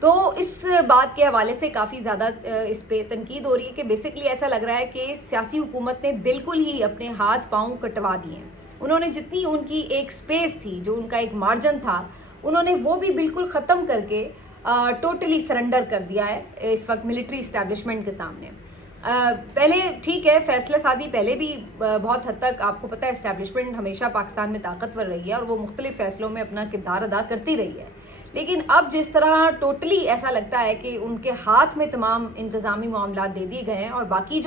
تو اس بات کے حوالے سے کافی زیادہ اس پہ تنقید ہو رہی ہے کہ بیسکلی ایسا لگ رہا ہے کہ سیاسی حکومت نے بالکل ہی اپنے ہاتھ پاؤں کٹوا دیے ہیں. انہوں نے جتنی ان کی ایک سپیس تھی, جو ان کا ایک مارجن تھا, انہوں نے وہ بھی بالکل ختم کر کے ٹوٹلی سرنڈر کر دیا ہے اس وقت ملٹری اسٹیبلشمنٹ کے سامنے. پہلے ٹھیک ہے, فیصلہ سازی پہلے بھی بہت حد تک آپ کو پتہ ہے اسٹیبلشمنٹ ہمیشہ پاکستان میں طاقتور رہی ہے اور وہ مختلف فیصلوں میں اپنا کردار ادا کرتی رہی ہے. لیکن اب جس طرح ٹوٹلی ایسا لگتا ہے کہ ان کے ہاتھ میں تمام انتظامی معاملات دے دیے گئے ہیں, اور باقی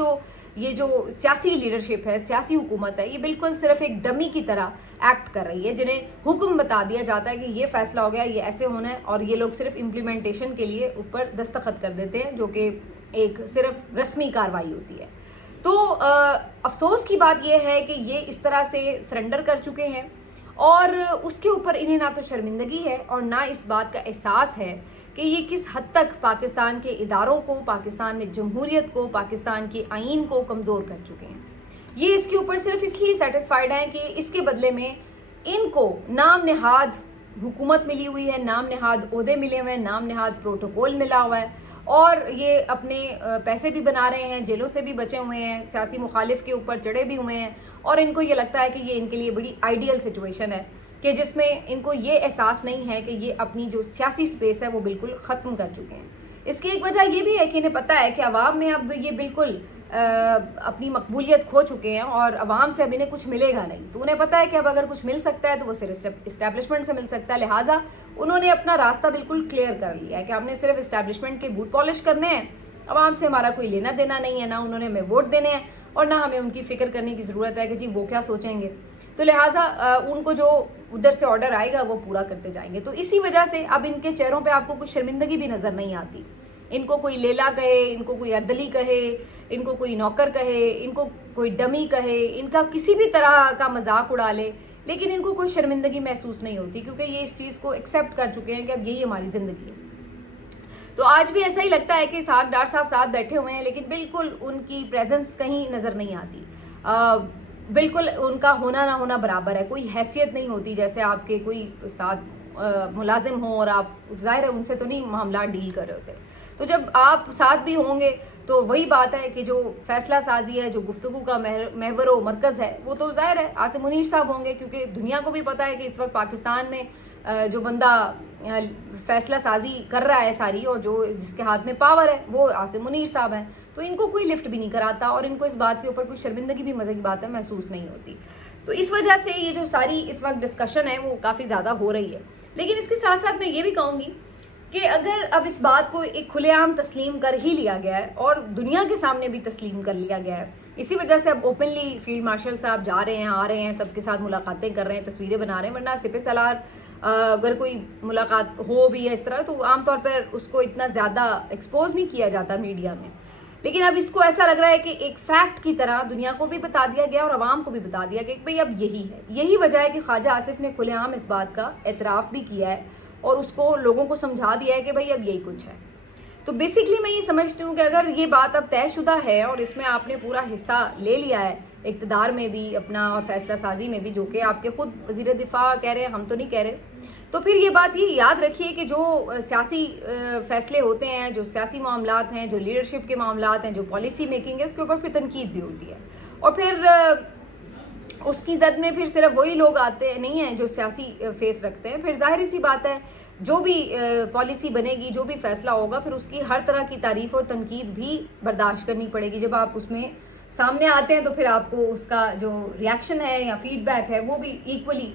یہ جو سیاسی لیڈرشپ ہے, سیاسی حکومت ہے, یہ بالکل صرف ایک ڈمی کی طرح ایکٹ کر رہی ہے, جنہیں حکم بتا دیا جاتا ہے کہ یہ فیصلہ ہو گیا, یہ ایسے ہونا ہے, اور یہ لوگ صرف امپلیمنٹیشن کے لیے اوپر دستخط کر دیتے ہیں, جو کہ ایک صرف رسمی کارروائی ہوتی ہے. تو افسوس کی بات یہ ہے کہ یہ اس طرح سے سرنڈر کر چکے ہیں, اور اس کے اوپر انہیں نہ تو شرمندگی ہے اور نہ اس بات کا احساس ہے کہ یہ کس حد تک پاکستان کے اداروں کو, پاکستان میں جمہوریت کو, پاکستان کے آئین کو کمزور کر چکے ہیں. یہ اس کے اوپر صرف اس لیے سیٹسفائیڈ ہیں کہ اس کے بدلے میں ان کو نام نہاد حکومت ملی ہوئی ہے, نام نہاد عہدے ملے ہوئے ہیں, نام نہاد پروٹوکول ملا ہوا ہے, اور یہ اپنے پیسے بھی بنا رہے ہیں, جیلوں سے بھی بچے ہوئے ہیں, سیاسی مخالف کے اوپر چڑھے بھی ہوئے ہیں, اور ان کو یہ لگتا ہے کہ یہ ان کے لیے بڑی آئیڈیل سچویشن ہے کہ جس میں ان کو یہ احساس نہیں ہے کہ یہ اپنی جو سیاسی سپیس ہے وہ بالکل ختم کر چکے ہیں. اس کی ایک وجہ یہ بھی ہے کہ انہیں پتہ ہے کہ عوام میں اب یہ بالکل اپنی مقبولیت کھو چکے ہیں, اور عوام سے اب انہیں کچھ ملے گا نہیں. تو انہیں پتہ ہے کہ اب اگر کچھ مل سکتا ہے تو وہ صرف اسٹیبلشمنٹ سے مل سکتا ہے. لہٰذا انہوں نے اپنا راستہ بالکل کلیئر کر لیا ہے کہ ہم نے صرف اسٹیبلشمنٹ کے بوٹ پالش کرنے ہیں, عوام سے ہمارا کوئی لینا دینا نہیں ہے, نہ انہوں نے ہمیں ووٹ دینے ہیں, اور نہ ہمیں ان کی فکر کرنے کی ضرورت ہے کہ جی وہ کیا سوچیں گے. تو لہٰذا ان کو جو ادھر سے آرڈر آئے گا وہ پورا کرتے جائیں گے. تو اسی وجہ سے اب ان کے چہروں پہ آپ کو کچھ شرمندگی بھی نظر نہیں آتی. ان کو کوئی لیلا کہے, ان کو کوئی اردلی کہے, ان کو کوئی نوکر کہے, ان کو کوئی ڈمی کہے, ان کا کسی بھی طرح کا مذاق اڑا لے, لیکن ان کو کوئی شرمندگی محسوس نہیں ہوتی, کیونکہ یہ اس چیز کو ایکسیپٹ کر چکے ہیں کہ اب یہی ہماری زندگی ہے. تو آج بھی ایسا ہی لگتا ہے کہ اسحاق ڈار صاحب ساتھ بیٹھے ہوئے ہیں, لیکن بالکل ان کی پریزنس کہیں نظر نہیں آتی. بالکل ان کا ہونا نہ ہونا برابر ہے, کوئی حیثیت نہیں ہوتی جیسے آپ کے کوئی ساتھ ملازم ہوں اور آپ ظاہر ہے ان سے تو نہیں معاملات ڈیل کر رہے ہوتے. تو جب آپ ساتھ بھی ہوں گے تو وہی بات ہے کہ جو فیصلہ سازی ہے, جو گفتگو کا محور و مرکز ہے, وہ تو ظاہر ہے عاصم منیر صاحب ہوں گے, کیونکہ دنیا کو بھی پتہ ہے کہ اس وقت پاکستان میں جو بندہ فیصلہ سازی کر رہا ہے ساری, اور جو جس کے ہاتھ میں پاور ہے, وہ عاصم منیر صاحب ہیں. تو ان کو کوئی لفٹ بھی نہیں کراتا, اور ان کو اس بات کے اوپر کوئی شرمندگی بھی مزے کی بات ہے محسوس نہیں ہوتی. تو اس وجہ سے یہ جو ساری اس وقت ڈسکشن ہے وہ کافی زیادہ ہو رہی ہے. لیکن اس کے ساتھ ساتھ میں یہ بھی کہوں گی کہ اگر اب اس بات کو ایک کھلے عام تسلیم کر ہی لیا گیا ہے, اور دنیا کے سامنے بھی تسلیم کر لیا گیا ہے, اسی وجہ سے اب اوپنلی فیلڈ مارشل صاحب جا رہے ہیں, آ رہے ہیں, سب کے ساتھ ملاقاتیں کر رہے ہیں, تصویریں بنا رہے ہیں. ورنہ سپہ سالار اگر کوئی ملاقات ہو بھی ہے اس طرح تو عام طور پر اس کو اتنا زیادہ ایکسپوز نہیں کیا جاتا میڈیا میں. لیکن اب اس کو ایسا لگ رہا ہے کہ ایک فیکٹ کی طرح دنیا کو بھی بتا دیا گیا اور عوام کو بھی بتا دیا گیا کہ بھئی اب یہی ہے. یہی وجہ ہے کہ خواجہ آصف نے کھلے عام اس بات کا اعتراف بھی کیا ہے, اور اس کو لوگوں کو سمجھا دیا ہے کہ بھئی اب یہی کچھ ہے. تو بیسکلی میں یہ سمجھتی ہوں کہ اگر یہ بات اب طے شدہ ہے اور اس میں آپ نے پورا حصہ لے لیا ہے, اقتدار میں بھی اپنا اور فیصلہ سازی میں بھی, جو کہ آپ کے خود وزیر دفاع کہہ رہے ہیں, ہم تو نہیں کہہ رہے, تو پھر یہ بات یہ یاد رکھیے کہ جو سیاسی فیصلے ہوتے ہیں, جو سیاسی معاملات ہیں, جو لیڈرشپ کے معاملات ہیں, جو پالیسی میکنگ ہے, اس کے اوپر پھر تنقید بھی ہوتی ہے. اور پھر اس کی زد میں پھر صرف وہی لوگ آتے نہیں ہیں جو سیاسی فیس رکھتے ہیں. پھر ظاہر سی بات ہے جو بھی پالیسی بنے گی, جو بھی فیصلہ ہوگا, پھر اس کی ہر طرح کی تعریف اور تنقید بھی برداشت کرنی پڑے گی. جب آپ اس میں سامنے آتے ہیں تو پھر آپ کو اس کا جو ریاکشن ہے یا فیڈ بیک ہے وہ بھی ایکولی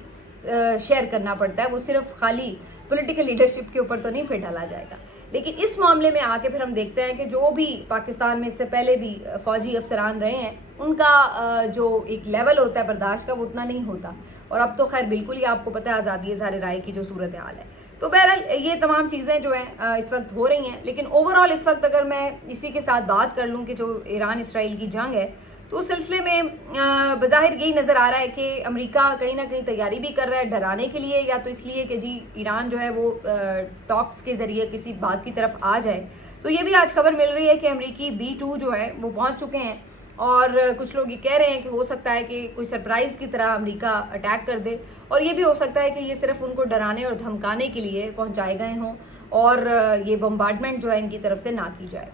شیئر کرنا پڑتا ہے. وہ صرف خالی پولیٹیکل لیڈرشپ کے اوپر تو نہیں پھر ڈالا جائے گا. لیکن اس معاملے میں آ کے پھر ہم دیکھتے ہیں کہ جو بھی پاکستان میں اس سے پہلے بھی فوجی افسران رہے ہیں, ان کا جو ایک لیول ہوتا ہے برداشت کا وہ اتنا نہیں ہوتا. اور اب تو خیر بالکل ہی آپ کو پتہ ہے آزادی اظہار رائے کی جو صورتحال ہے. تو بہرحال یہ تمام چیزیں جو ہیں اس وقت ہو رہی ہیں. لیکن اوور آل اس وقت اگر میں اسی کے ساتھ بات کر لوں کہ جو ایران اسرائیل کی جنگ ہے, تو اس سلسلے میں بظاہر یہی نظر آ رہا ہے کہ امریکہ کہیں نہ کہیں تیاری بھی کر رہا ہے ڈرانے کے لیے, یا تو اس لیے کہ جی ایران جو ہے وہ ٹاکس کے ذریعے کسی بات کی طرف آ جائے. تو یہ بھی آج خبر مل رہی ہے کہ امریکی B-2 جو ہے وہ پہنچ چکے ہیں, اور کچھ لوگ یہ کہہ رہے ہیں کہ ہو سکتا ہے کہ کوئی سرپرائز کی طرح امریکہ اٹیک کر دے, اور یہ بھی ہو سکتا ہے کہ یہ صرف ان کو ڈرانے اور دھمکانے کے لیے پہنچائے گئے ہوں. اور یہ بمبارڈمنٹ جو ہے ان کی طرف سے نہ کی جائے.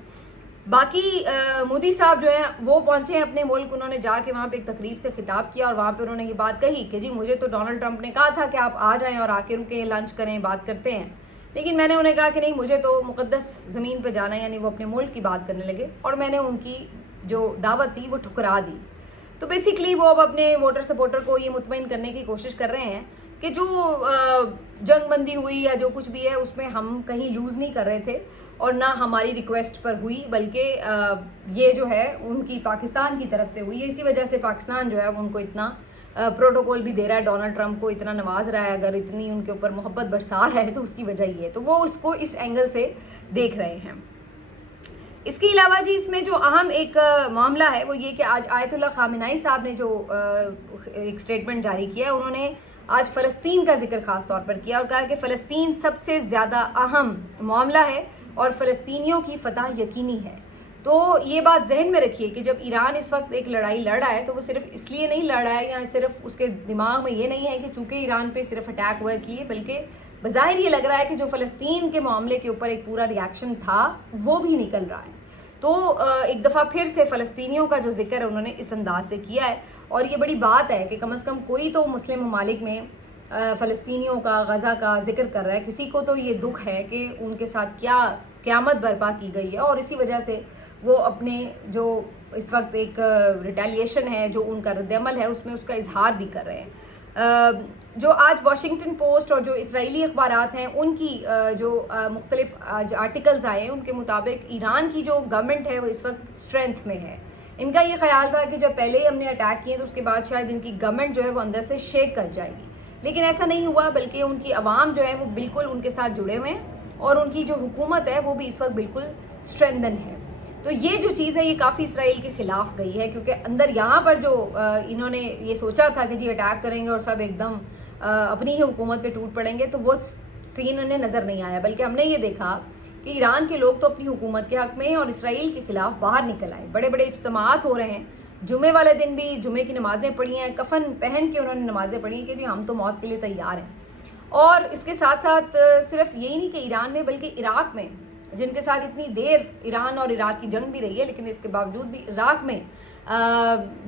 باقی مودی صاحب جو ہیں وہ پہنچے ہیں اپنے ملک. انہوں نے جا کے وہاں پہ ایک تقریب سے خطاب کیا اور وہاں پہ انہوں نے یہ بات کہی کہ جی مجھے تو ڈونلڈ ٹرمپ نے کہا تھا کہ آپ آ جائیں اور آ کے رکیں, لنچ کریں, بات کرتے ہیں, لیکن میں نے انہیں کہا کہ نہیں, مجھے تو مقدس زمین پہ جانا ہے. یعنی وہ اپنے ملک کی بات کرنے لگے اور میں نے ان کی جو دعوت تھی وہ ٹھکرا دی. تو بیسیکلی وہ اب اپنے ووٹر سپورٹر کو یہ مطمئن کرنے کی کوشش کر رہے ہیں کہ جو جنگ بندی ہوئی یا جو کچھ بھی ہے اس میں ہم کہیں لوز نہیں کر رہے تھے اور نہ ہماری ریکویسٹ پر ہوئی, بلکہ یہ جو ہے ان کی پاکستان کی طرف سے ہوئی ہے. اسی وجہ سے پاکستان جو ہے ان کو اتنا پروٹوکول بھی دے رہا ہے, ڈونلڈ ٹرمپ کو اتنا نواز رہا ہے, اگر اتنی ان کے اوپر محبت برسا رہا ہے تو اس کی وجہ یہ ہے. تو وہ اس کو اس اینگل سے دیکھ رہے ہیں. اس کے علاوہ جی اس میں جو اہم ایک معاملہ ہے وہ یہ کہ آج آیت اللہ خامنہئی صاحب نے جو ایک سٹیٹمنٹ جاری کیا ہے, انہوں نے آج فلسطین کا ذکر خاص طور پر کیا اور کہا کہ فلسطین سب سے زیادہ اہم معاملہ ہے اور فلسطینیوں کی فتح یقینی ہے. تو یہ بات ذہن میں رکھیے کہ جب ایران اس وقت ایک لڑائی لڑ رہا ہے تو وہ صرف اس لیے نہیں لڑ رہا ہے, یا صرف اس کے دماغ میں یہ نہیں ہے کہ چونکہ ایران پہ صرف اٹیک ہوا اس لیے, بلکہ بظاہر یہ لگ رہا ہے کہ جو فلسطین کے معاملے کے اوپر ایک پورا ریاکشن تھا وہ بھی نکل رہا ہے. تو ایک دفعہ پھر سے فلسطینیوں کا جو ذکر ہے انہوں نے اس انداز سے کیا ہے, اور یہ بڑی بات ہے کہ کم از کم کوئی تو مسلم ممالک میں فلسطینیوں کا, غزہ کا ذکر کر رہا ہے. کسی کو تو یہ دکھ ہے کہ ان کے ساتھ کیا قیامت برپا کی گئی ہے, اور اسی وجہ سے وہ اپنے جو اس وقت ایک ریٹیلیشن ہے, جو ان کا رد عمل ہے, اس میں اس کا اظہار بھی کر رہے ہیں. جو آج واشنگٹن پوسٹ اور جو اسرائیلی اخبارات ہیں ان کی جو مختلف آج آرٹیکلز آئے ہیں ان کے مطابق ایران کی جو گورنمنٹ ہے وہ اس وقت اسٹرینتھ میں ہے. ان کا یہ خیال تھا کہ جب پہلے ہی ہم نے اٹیک کیے تو اس کے بعد شاید ان کی گورنمنٹ جو ہے وہ اندر سے شیک کر جائے گی, لیکن ایسا نہیں ہوا, بلکہ ان کی عوام جو ہے وہ بالکل ان کے ساتھ جڑے ہوئے ہیں اور ان کی جو حکومت ہے وہ بھی اس وقت بالکل اسٹرینتھن ہے. تو یہ جو چیز ہے یہ کافی اسرائیل کے خلاف گئی ہے, کیونکہ اندر یہاں پر جو انہوں نے یہ سوچا تھا کہ جی اٹیک کریں گے اور سب ایک دم اپنی ہی حکومت پہ ٹوٹ پڑیں گے, تو وہ سین انہیں نظر نہیں آیا, بلکہ ہم نے یہ دیکھا کہ ایران کے لوگ تو اپنی حکومت کے حق میں ہیں اور اسرائیل کے خلاف باہر نکل آئے. بڑے بڑے اجتماعات ہو رہے ہیں, جمعے والے دن بھی جمعے کی نمازیں پڑھی ہیں, کفن پہن کے انہوں نے نمازیں پڑھی ہیں کہ جی ہم تو موت کے لیے تیار ہیں. اور اس کے ساتھ ساتھ صرف یہی نہیں کہ ایران میں بلکہ عراق میں, جن کے ساتھ اتنی دیر ایران اور عراق کی جنگ بھی رہی ہے, لیکن اس کے باوجود بھی عراق میں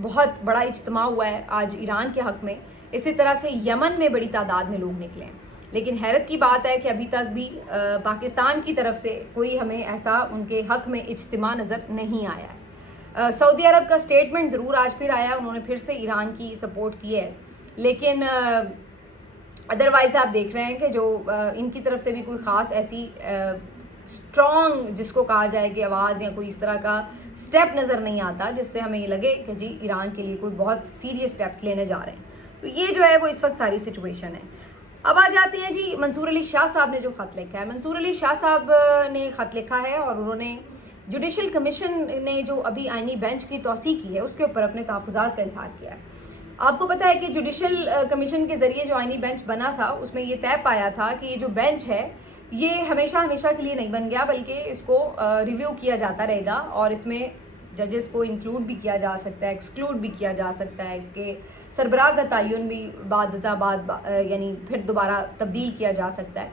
بہت بڑا اجتماع ہوا ہے آج ایران کے حق میں. اسی طرح سے یمن میں بڑی تعداد میں لوگ نکلے ہیں, لیکن حیرت کی بات ہے کہ ابھی تک بھی پاکستان کی طرف سے کوئی ہمیں ایسا ان کے حق میں اجتماع نظر نہیں آیا ہے. سعودی عرب کا سٹیٹمنٹ ضرور آج پھر آیا, انہوں نے پھر سے ایران کی سپورٹ کی ہے, لیکن ادروائز آپ دیکھ رہے ہیں کہ جو ان کی طرف سے بھی کوئی خاص ایسی اسٹرانگ جس کو کہا جائے کہ آواز یا کوئی اس طرح کا سٹیپ نظر نہیں آتا جس سے ہمیں یہ لگے کہ جی ایران کے لیے کوئی بہت سیریس سٹیپس لینے جا رہے ہیں. تو یہ جو ہے وہ اس وقت ساری سچویشن ہے. اب آ جاتے ہیں جی منصور علی شاہ صاحب نے جو خط لکھا ہے. منصور علی شاہ صاحب نے خط لکھا ہے اور انہوں نے جوڈیشل کمیشن نے جو ابھی آئینی بینچ کی توسیع کی ہے اس کے اوپر اپنے تحفظات کا اظہار کیا ہے. آپ کو پتہ ہے کہ جوڈیشل کمیشن کے ذریعے جو آئینی بینچ بنا تھا اس میں یہ طے پایا تھا کہ یہ جو بینچ ہے یہ ہمیشہ کے لیے نہیں بن گیا, بلکہ اس کو ریویو کیا جاتا رہے گا اور اس میں ججز کو انکلوڈ بھی کیا جا سکتا ہے, ایکسکلوڈ بھی کیا جا سکتا ہے, اس کے سربراہ کا تعین بھی بعد یعنی پھر دوبارہ تبدیل کیا جا سکتا ہے.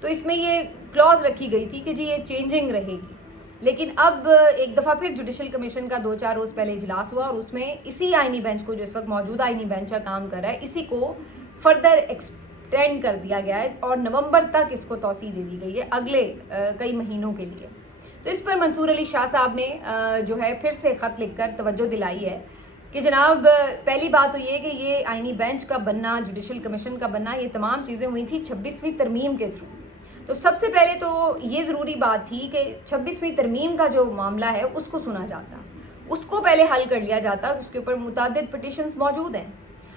تو اس میں یہ کلوز رکھی گئی تھی کہ جی یہ چینجنگ رہے گی. لیکن اب ایک دفعہ پھر جوڈیشل کمیشن کا 2-4 روز پہلے اجلاس ہوا اور اس میں اسی آئینی بینچ کو جو اس وقت موجودہ آئینی بینچ کا کام کر رہا ہے اسی کو فردر ایکسٹینڈ کر دیا گیا ہے اور نومبر تک اس کو توسیع دے دی گئی ہے اگلے کئی مہینوں کے لیے. تو اس پر منصور علی شاہ صاحب نے جو ہے پھر سے خط لکھ کر توجہ دلائی ہے کہ جناب پہلی بات تو یہ کہ یہ آئینی بینچ کا بننا, جوڈیشل کمیشن کا بننا, یہ تمام چیزیں ہوئی تھی 26ویں ترمیم کے تھرو. تو سب سے پہلے تو یہ ضروری بات تھی کہ 26ویں ترمیم کا جو معاملہ ہے اس کو سنا جاتا, اس کو پہلے حل کر لیا جاتا, اس کے اوپر متعدد پٹیشنز موجود ہیں,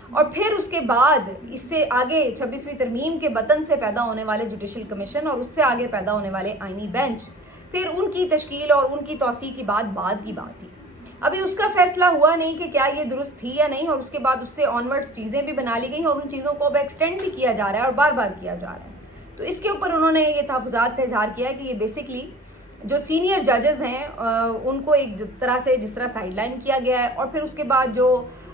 اور پھر اس کے بعد اس سے آگے 26ویں ترمیم کے بطن سے پیدا ہونے والے جوڈیشل کمیشن اور اس سے آگے پیدا ہونے والے آئینی بینچ, پھر ان کی تشکیل اور ان کی توسیع کی بعد کی بات تھی. ابھی اس کا فیصلہ ہوا نہیں کہ کیا یہ درست تھی یا نہیں, اور اس کے بعد اس سے آنورڈز چیزیں بھی بنا لی گئی اور ان چیزوں کو اب ایکسٹینڈ بھی کیا جا رہا ہے اور بار بار کیا جا رہا ہے. تو اس کے اوپر انہوں نے یہ تحفظات کا اظہار کیا کہ یہ بیسکلی جو سینئر ججز ہیں ان کو ایک طرح سے جس طرح سائڈ لائن کیا گیا ہے, اور پھر اس کے بعد جو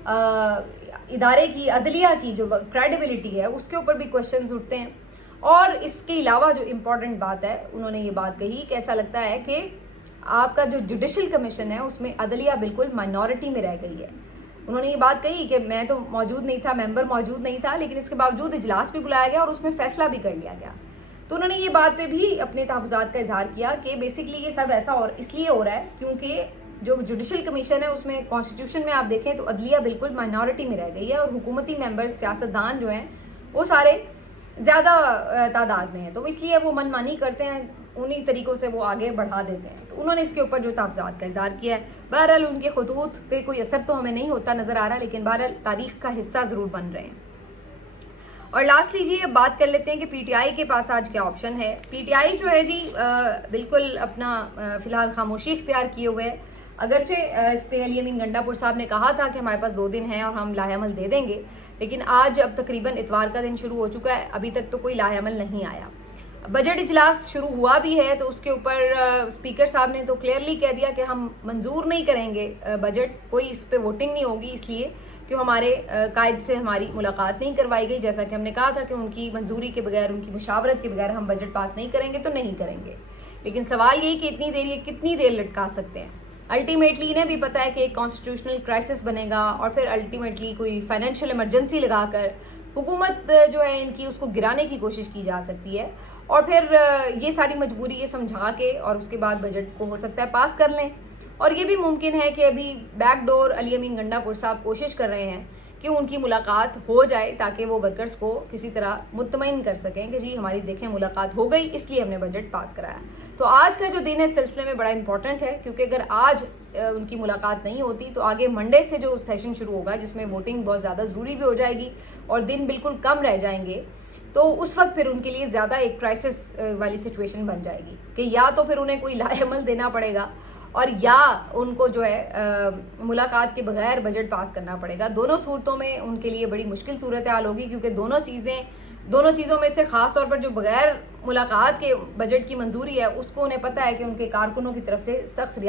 ادارے کی عدلیہ کی جو کریڈیبلٹی ہے اس کے اوپر بھی کوشچنز اٹھتے ہیں. اور اس کے علاوہ جو امپورٹنٹ بات ہے، انہوں نے یہ بات کہی کہ ایسا لگتا ہے کہ آپ کا جو جوڈیشل کمیشن ہے اس میں عدلیہ بالکل مائنورٹی میں رہ گئی ہے. انہوں نے یہ بات کہی کہ میں تو موجود نہیں تھا، ممبر موجود نہیں تھا، لیکن اس کے باوجود اجلاس بھی بلایا گیا اور اس میں فیصلہ بھی کر لیا گیا. تو انہوں نے یہ بات پہ بھی اپنے تحفظات کا اظہار کیا کہ بیسکلی یہ سب ایسا اور اس لیے ہو رہا ہے کیونکہ جو جوڈیشل کمیشن ہے اس میں کانسٹیٹیوشن میں آپ دیکھیں تو عدلیہ بالکل مائنورٹی میں رہ گئی ہے اور حکومتی ممبر سیاستدان جو ہیں وہ سارے زیادہ تعداد میں ہیں، تو اس لیے وہ من مانی کرتے ہیں، انہی طریقوں سے وہ آگے بڑھا دیتے ہیں. تو انہوں نے اس کے اوپر جو تحفظات کا اظہار کیا ہے. بہرحال ان کے خطوط پہ کوئی اثر تو ہمیں نہیں ہوتا نظر آ رہا، لیکن بہرحال تاریخ کا حصہ ضرور بن رہے ہیں. اور لاسٹلی جی اب بات کر لیتے ہیں کہ پی ٹی آئی کے پاس آج کیا آپشن ہے. پی ٹی آئی جو ہے جی بالکل اپنا فی الحال خاموشی اختیار کیے ہوئے ہے. اگرچہ اس پہ علی امین گنڈا پور صاحب نے کہا تھا کہ ہمارے پاس 2 دن ہیں اور ہم لاہ عمل دے دیں گے، لیکن آج اب تقریباً اتوار کا دن شروع ہو چکا ہے، ابھی تک تو کوئی لاہ عمل نہیں آیا. بجٹ اجلاس شروع ہوا بھی ہے تو اس کے اوپر اسپیکر صاحب نے تو کلیئرلی کہہ دیا کہ ہم منظور نہیں کریں گے بجٹ، کوئی اس پہ ووٹنگ نہیں ہوگی، اس لیے کہ ہمارے قائد سے ہماری ملاقات نہیں کروائی گئی. جیسا کہ ہم نے کہا تھا کہ ان کی منظوری کے بغیر، ان کی مشاورت کے بغیر ہم بجٹ پاس نہیں کریں گے تو نہیں کریں گے. لیکن سوال یہی کہ اتنی دیر یہ کتنی دیر لٹکا سکتے ہیں. الٹیمیٹلی انہیں بھی پتہ ہے کہ ایک کانسٹیٹیوشنل کرائسس بنے گا اور پھر الٹیمیٹلی کوئی فائنینشیل ایمرجنسی لگا کر حکومت جو ہے ان کی اس کو گرانے کی کوشش کی جا سکتی ہے، اور پھر یہ ساری مجبوری یہ سمجھا کے اور اس کے بعد بجٹ کو ہو سکتا ہے پاس کر لیں. اور یہ بھی ممکن ہے کہ ابھی بیک ڈور علی امین گنڈا پور صاحب کوشش کر رہے ہیں کہ ان کی ملاقات ہو جائے تاکہ وہ ورکرز کو کسی طرح مطمئن کر سکیں کہ جی ہماری دیکھیں ملاقات ہو گئی، اس لیے ہم نے بجٹ پاس کرایا. تو آج کا جو دن ہے اس سلسلے میں بڑا امپورٹنٹ ہے، کیونکہ اگر آج ان کی ملاقات نہیں ہوتی تو آگے منڈے سے جو سیشن شروع ہوگا جس میں ووٹنگ بہت زیادہ ضروری بھی ہو جائے گی اور دن بالکل کم رہ جائیں گے، تو اس وقت پھر ان کے لیے زیادہ ایک کرائسس والی سچویشن بن جائے گی کہ یا تو پھر انہیں کوئی لاہ عمل دینا پڑے گا اور یا ان کو جو ہے ملاقات کے بغیر بجٹ پاس کرنا پڑے گا. دونوں صورتوں میں ان کے لیے بڑی مشکل صورتحال ہوگی، کیونکہ دونوں چیزوں میں سے خاص طور پر جو بغیر ملاقات کے بجٹ کی منظوری ہے اس کو انہیں پتہ ہے کہ ان کے کارکنوں کی طرف سے سخت ریاکشن